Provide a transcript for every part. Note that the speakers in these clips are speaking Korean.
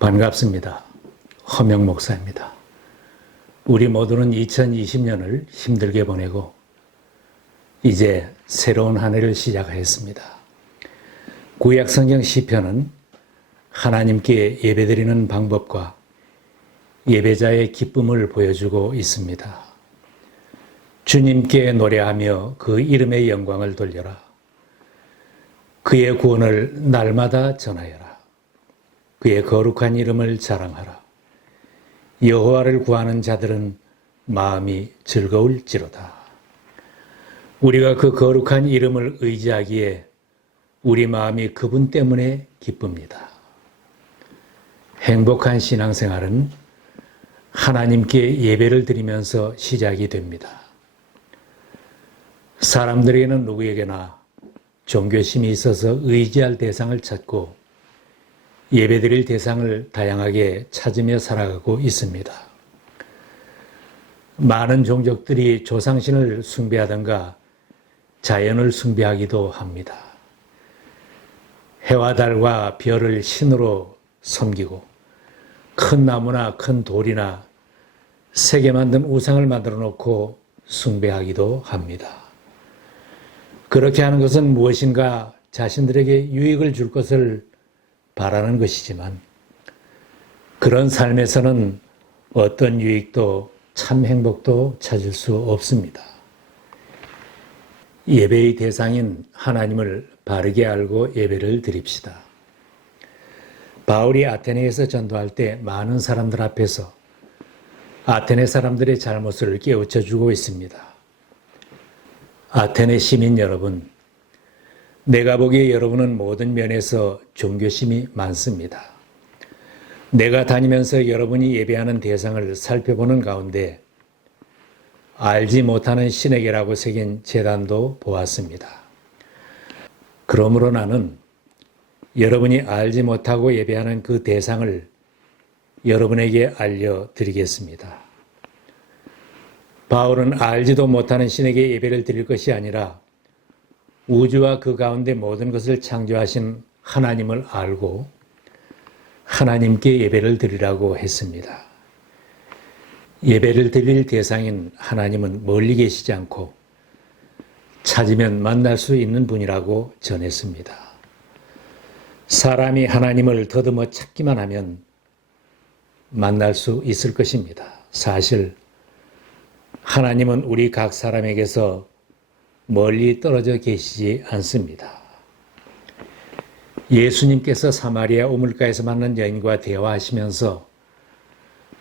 반갑습니다. 허명 목사입니다. 우리 모두는 2020년을 힘들게 보내고 이제 새로운 한 해를 시작하였습니다. 구약 성경 시편은 하나님께 예배드리는 방법과 예배자의 기쁨을 보여주고 있습니다. 주님께 노래하며 그 이름의 영광을 돌려라. 그의 구원을 날마다 전하여라. 그의 거룩한 이름을 자랑하라. 여호와를 구하는 자들은 마음이 즐거울지로다. 우리가 그 거룩한 이름을 의지하기에 우리 마음이 그분 때문에 기쁩니다. 행복한 신앙생활은 하나님께 예배를 드리면서 시작이 됩니다. 사람들에게는 누구에게나 종교심이 있어서 의지할 대상을 찾고 예배드릴 대상을 다양하게 찾으며 살아가고 있습니다. 많은 종족들이 조상신을 숭배하던가 자연을 숭배하기도 합니다. 해와 달과 별을 신으로 섬기고 큰 나무나 큰 돌이나 새게 만든 우상을 만들어 놓고 숭배하기도 합니다. 그렇게 하는 것은 무엇인가 자신들에게 유익을 줄 것을 바라는 것이지만 그런 삶에서는 어떤 유익도 참 행복도 찾을 수 없습니다. 예배의 대상인 하나님을 바르게 알고 예배를 드립시다. 바울이 아테네에서 전도할 때 많은 사람들 앞에서 아테네 사람들의 잘못을 깨우쳐 주고 있습니다. 아테네 시민 여러분, 내가 보기에 여러분은 모든 면에서 종교심이 많습니다. 내가 다니면서 여러분이 예배하는 대상을 살펴보는 가운데 알지 못하는 신에게라고 새긴 제단도 보았습니다. 그러므로 나는 여러분이 알지 못하고 예배하는 그 대상을 여러분에게 알려드리겠습니다. 바울은 알지도 못하는 신에게 예배를 드릴 것이 아니라 우주와 그 가운데 모든 것을 창조하신 하나님을 알고 하나님께 예배를 드리라고 했습니다. 예배를 드릴 대상인 하나님은 멀리 계시지 않고 찾으면 만날 수 있는 분이라고 전했습니다. 사람이 하나님을 더듬어 찾기만 하면 만날 수 있을 것입니다. 사실 하나님은 우리 각 사람에게서 멀리 떨어져 계시지 않습니다. 예수님께서 사마리아 우물가에서 만난 여인과 대화하시면서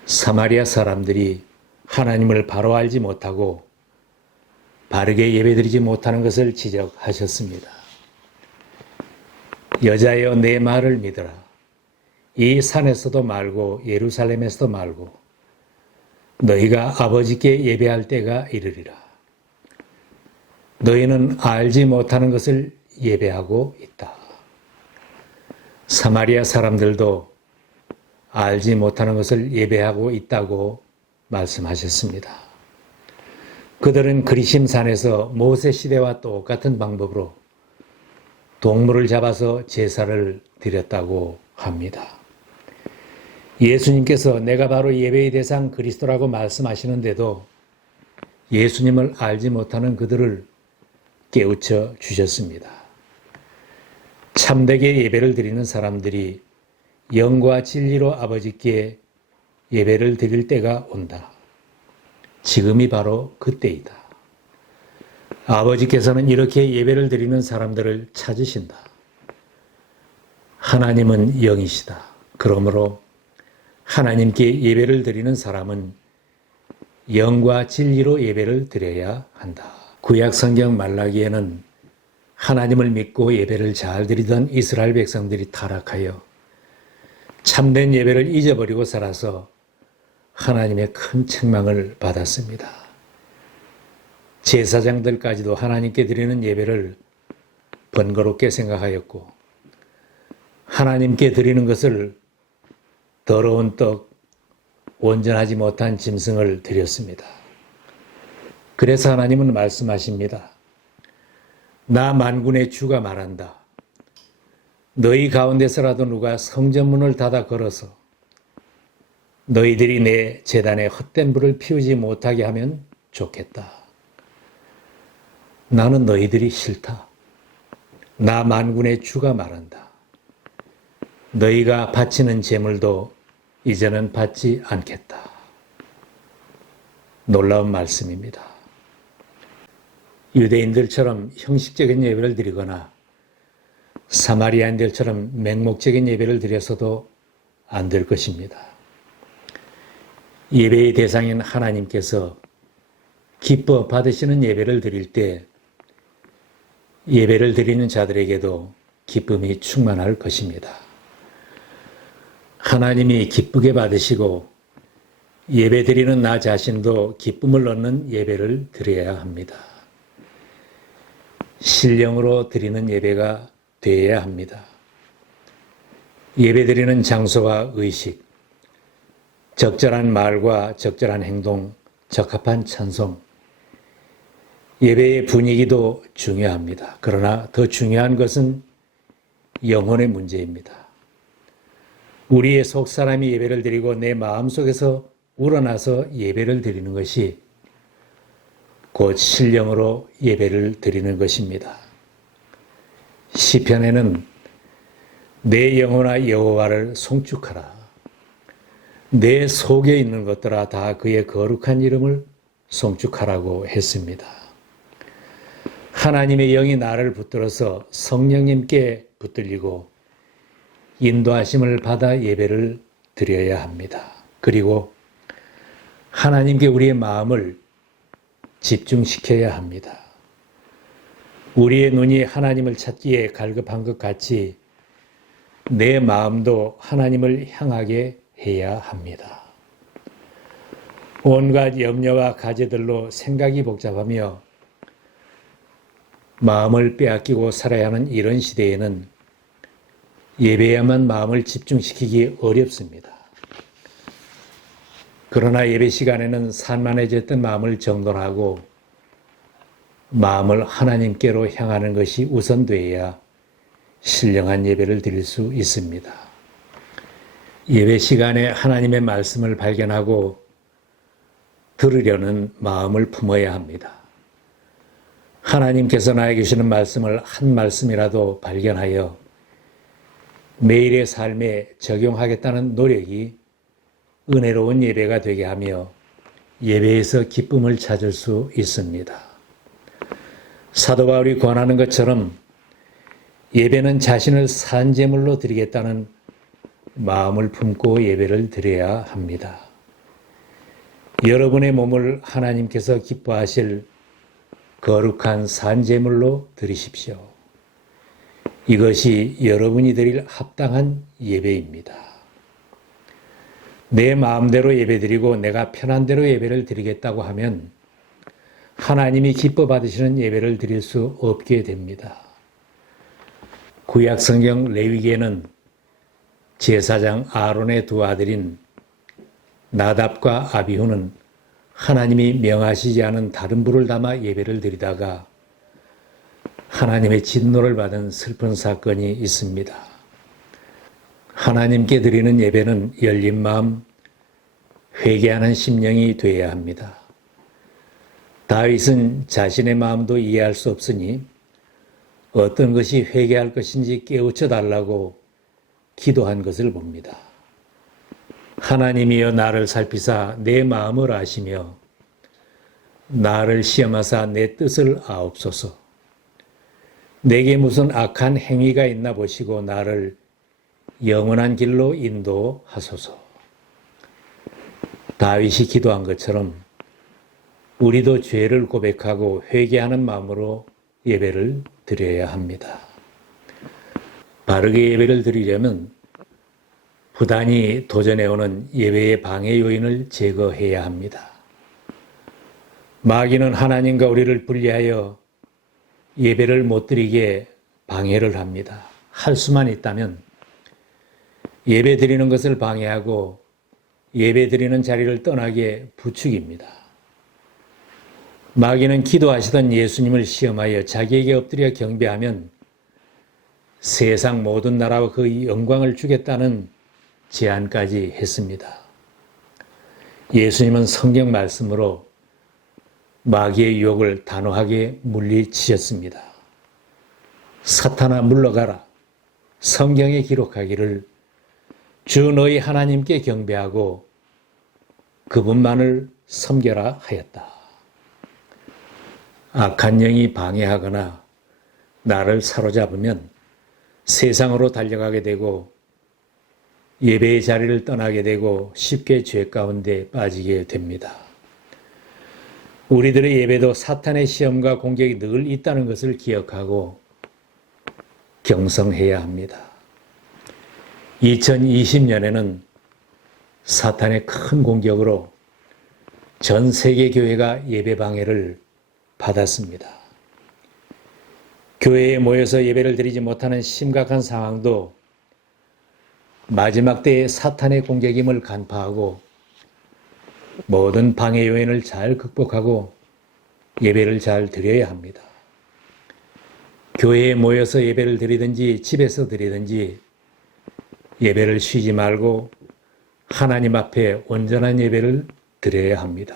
사마리아 사람들이 하나님을 바로 알지 못하고 바르게 예배드리지 못하는 것을 지적하셨습니다. 여자여 내 말을 믿으라. 이 산에서도 말고 예루살렘에서도 말고 너희가 아버지께 예배할 때가 이르리라. 너희는 알지 못하는 것을 예배하고 있다. 사마리아 사람들도 알지 못하는 것을 예배하고 있다고 말씀하셨습니다. 그들은 그리심산에서 모세 시대와 똑같은 방법으로 동물을 잡아서 제사를 드렸다고 합니다. 예수님께서 내가 바로 예배의 대상 그리스도라고 말씀하시는데도 예수님을 알지 못하는 그들을 깨우쳐 주셨습니다. 참되게 예배를 드리는 사람들이 영과 진리로 아버지께 예배를 드릴 때가 온다. 지금이 바로 그때이다. 아버지께서는 이렇게 예배를 드리는 사람들을 찾으신다. 하나님은 영이시다. 그러므로 하나님께 예배를 드리는 사람은 영과 진리로 예배를 드려야 한다. 구약 성경 말라기에는 하나님을 믿고 예배를 잘 드리던 이스라엘 백성들이 타락하여 참된 예배를 잊어버리고 살아서 하나님의 큰 책망을 받았습니다. 제사장들까지도 하나님께 드리는 예배를 번거롭게 생각하였고 하나님께 드리는 것을 더러운 떡, 온전하지 못한 짐승을 드렸습니다. 그래서 하나님은 말씀하십니다. 나 만군의 주가 말한다. 너희 가운데서라도 누가 성전문을 닫아 걸어서 너희들이 내 제단에 헛된 불을 피우지 못하게 하면 좋겠다. 나는 너희들이 싫다. 나 만군의 주가 말한다. 너희가 바치는 제물도 이제는 받지 않겠다. 놀라운 말씀입니다. 유대인들처럼 형식적인 예배를 드리거나 사마리아인들처럼 맹목적인 예배를 드려서도 안 될 것입니다. 예배의 대상인 하나님께서 기뻐 받으시는 예배를 드릴 때 예배를 드리는 자들에게도 기쁨이 충만할 것입니다. 하나님이 기쁘게 받으시고 예배 드리는 나 자신도 기쁨을 얻는 예배를 드려야 합니다. 신령으로 드리는 예배가 되어야 합니다. 예배 드리는 장소와 의식, 적절한 말과 적절한 행동, 적합한 찬송, 예배의 분위기도 중요합니다. 그러나 더 중요한 것은 영혼의 문제입니다. 우리의 속사람이 예배를 드리고 내 마음속에서 우러나서 예배를 드리는 것이 곧 신령으로 예배를 드리는 것입니다. 시편에는 내 영혼아 여호와를 송축하라. 내 속에 있는 것들아 다 그의 거룩한 이름을 송축하라고 했습니다. 하나님의 영이 나를 붙들어서 성령님께 붙들리고 인도하심을 받아 예배를 드려야 합니다. 그리고 하나님께 우리의 마음을 집중시켜야 합니다. 우리의 눈이 하나님을 찾기에 갈급한 것 같이 내 마음도 하나님을 향하게 해야 합니다. 온갖 염려와 가제들로 생각이 복잡하며 마음을 빼앗기고 살아야 하는 이런 시대에는 예배에만 마음을 집중시키기 어렵습니다. 그러나 예배 시간에는 산만해졌던 마음을 정돈하고 마음을 하나님께로 향하는 것이 우선되어야 신령한 예배를 드릴 수 있습니다. 예배 시간에 하나님의 말씀을 발견하고 들으려는 마음을 품어야 합니다. 하나님께서 나에게 주시는 말씀을 한 말씀이라도 발견하여 매일의 삶에 적용하겠다는 노력이 은혜로운 예배가 되게 하며 예배에서 기쁨을 찾을 수 있습니다. 사도 바울이 권하는 것처럼 예배는 자신을 산제물로 드리겠다는 마음을 품고 예배를 드려야 합니다. 여러분의 몸을 하나님께서 기뻐하실 거룩한 산제물로 드리십시오. 이것이 여러분이 드릴 합당한 예배입니다. 내 마음대로 예배드리고 내가 편한 대로 예배를 드리겠다고 하면 하나님이 기뻐 받으시는 예배를 드릴 수 없게 됩니다. 구약 성경 레위기에는 제사장 아론의 두 아들인 나답과 아비후는 하나님이 명하시지 않은 다른 불을 담아 예배를 드리다가 하나님의 진노를 받은 슬픈 사건이 있습니다. 하나님께 드리는 예배는 열린 마음, 회개하는 심령이 되어야 합니다. 다윗은 자신의 마음도 이해할 수 없으니 어떤 것이 회개할 것인지 깨우쳐 달라고 기도한 것을 봅니다. 하나님이여 나를 살피사 내 마음을 아시며 나를 시험하사 내 뜻을 아옵소서. 내게 무슨 악한 행위가 있나 보시고 나를 영원한 길로 인도하소서. 다윗이 기도한 것처럼 우리도 죄를 고백하고 회개하는 마음으로 예배를 드려야 합니다. 바르게 예배를 드리려면 부단히 도전해오는 예배의 방해 요인을 제거해야 합니다. 마귀는 하나님과 우리를 분리하여 예배를 못 드리게 방해를 합니다. 할 수만 있다면 예배 드리는 것을 방해하고 예배 드리는 자리를 떠나게 부추깁니다. 마귀는 기도하시던 예수님을 시험하여 자기에게 엎드려 경배하면 세상 모든 나라와 그 영광을 주겠다는 제안까지 했습니다. 예수님은 성경 말씀으로 마귀의 유혹을 단호하게 물리치셨습니다. 사탄아 물러가라. 성경에 기록하기를 주 너희 하나님께 경배하고 그분만을 섬겨라 하였다. 악한 영이 방해하거나 나를 사로잡으면 세상으로 달려가게 되고 예배의 자리를 떠나게 되고 쉽게 죄 가운데 빠지게 됩니다. 우리들의 예배도 사탄의 시험과 공격이 늘 있다는 것을 기억하고 경성해야 합니다. 2020년에는 사탄의 큰 공격으로 전 세계 교회가 예배 방해를 받았습니다. 교회에 모여서 예배를 드리지 못하는 심각한 상황도 마지막 때의 사탄의 공격임을 간파하고 모든 방해 요인을 잘 극복하고 예배를 잘 드려야 합니다. 교회에 모여서 예배를 드리든지 집에서 드리든지 예배를 쉬지 말고 하나님 앞에 온전한 예배를 드려야 합니다.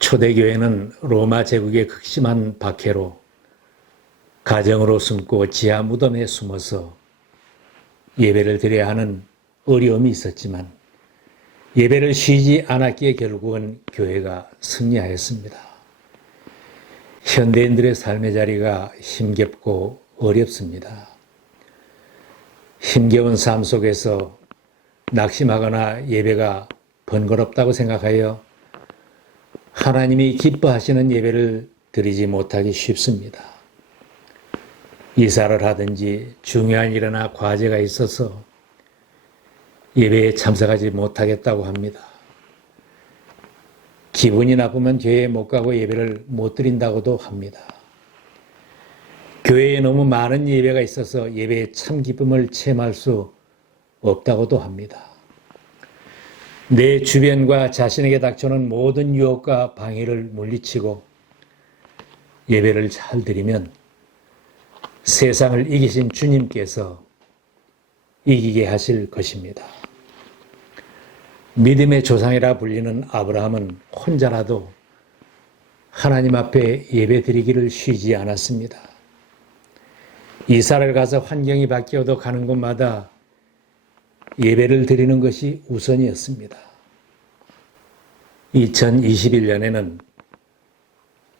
초대교회는 로마 제국의 극심한 박해로 가정으로 숨고 지하 무덤에 숨어서 예배를 드려야 하는 어려움이 있었지만 예배를 쉬지 않았기에 결국은 교회가 승리하였습니다. 현대인들의 삶의 자리가 힘겹고 어렵습니다. 힘겨운 삶 속에서 낙심하거나 예배가 번거롭다고 생각하여 하나님이 기뻐하시는 예배를 드리지 못하기 쉽습니다. 이사를 하든지 중요한 일이나 과제가 있어서 예배에 참석하지 못하겠다고 합니다. 기분이 나쁘면 교회에 못 가고 예배를 못 드린다고도 합니다. 교회에 너무 많은 예배가 있어서 예배의 참 기쁨을 체험할 수 없다고도 합니다. 내 주변과 자신에게 닥쳐오는 모든 유혹과 방해를 물리치고 예배를 잘 드리면 세상을 이기신 주님께서 이기게 하실 것입니다. 믿음의 조상이라 불리는 아브라함은 혼자라도 하나님 앞에 예배 드리기를 쉬지 않았습니다. 이스라엘 가서 환경이 바뀌어도 가는 곳마다 예배를 드리는 것이 우선이었습니다. 2021년에는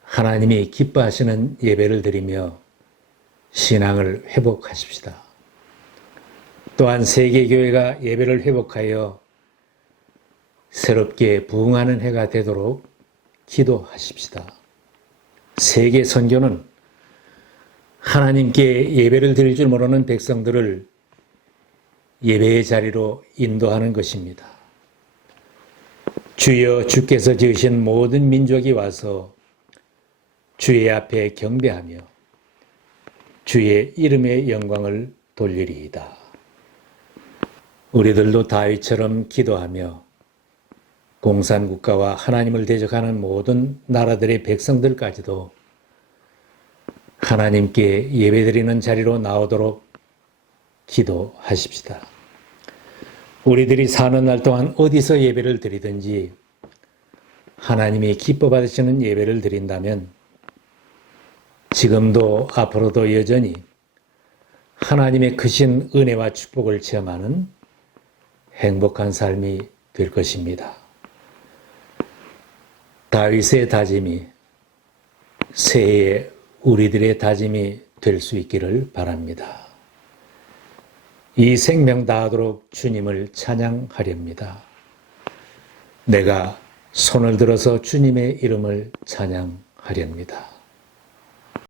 하나님이 기뻐하시는 예배를 드리며 신앙을 회복하십시다. 또한 세계교회가 예배를 회복하여 새롭게 부흥하는 해가 되도록 기도하십시다. 세계 선교는 하나님께 예배를 드릴 줄 모르는 백성들을 예배의 자리로 인도하는 것입니다. 주여 주께서 지으신 모든 민족이 와서 주의 앞에 경배하며 주의 이름의 영광을 돌리리이다. 우리들도 다윗처럼 기도하며 공산국가와 하나님을 대적하는 모든 나라들의 백성들까지도 하나님께 예배드리는 자리로 나오도록 기도하십시다. 우리들이 사는 날 동안 어디서 예배를 드리든지 하나님이 기뻐 받으시는 예배를 드린다면 지금도 앞으로도 여전히 하나님의 크신 은혜와 축복을 체험하는 행복한 삶이 될 것입니다. 다윗의 다짐이 새해에 우리들의 다짐이 될 수 있기를 바랍니다. 이 생명 다하도록 주님을 찬양하렵니다. 내가 손을 들어서 주님의 이름을 찬양하렵니다.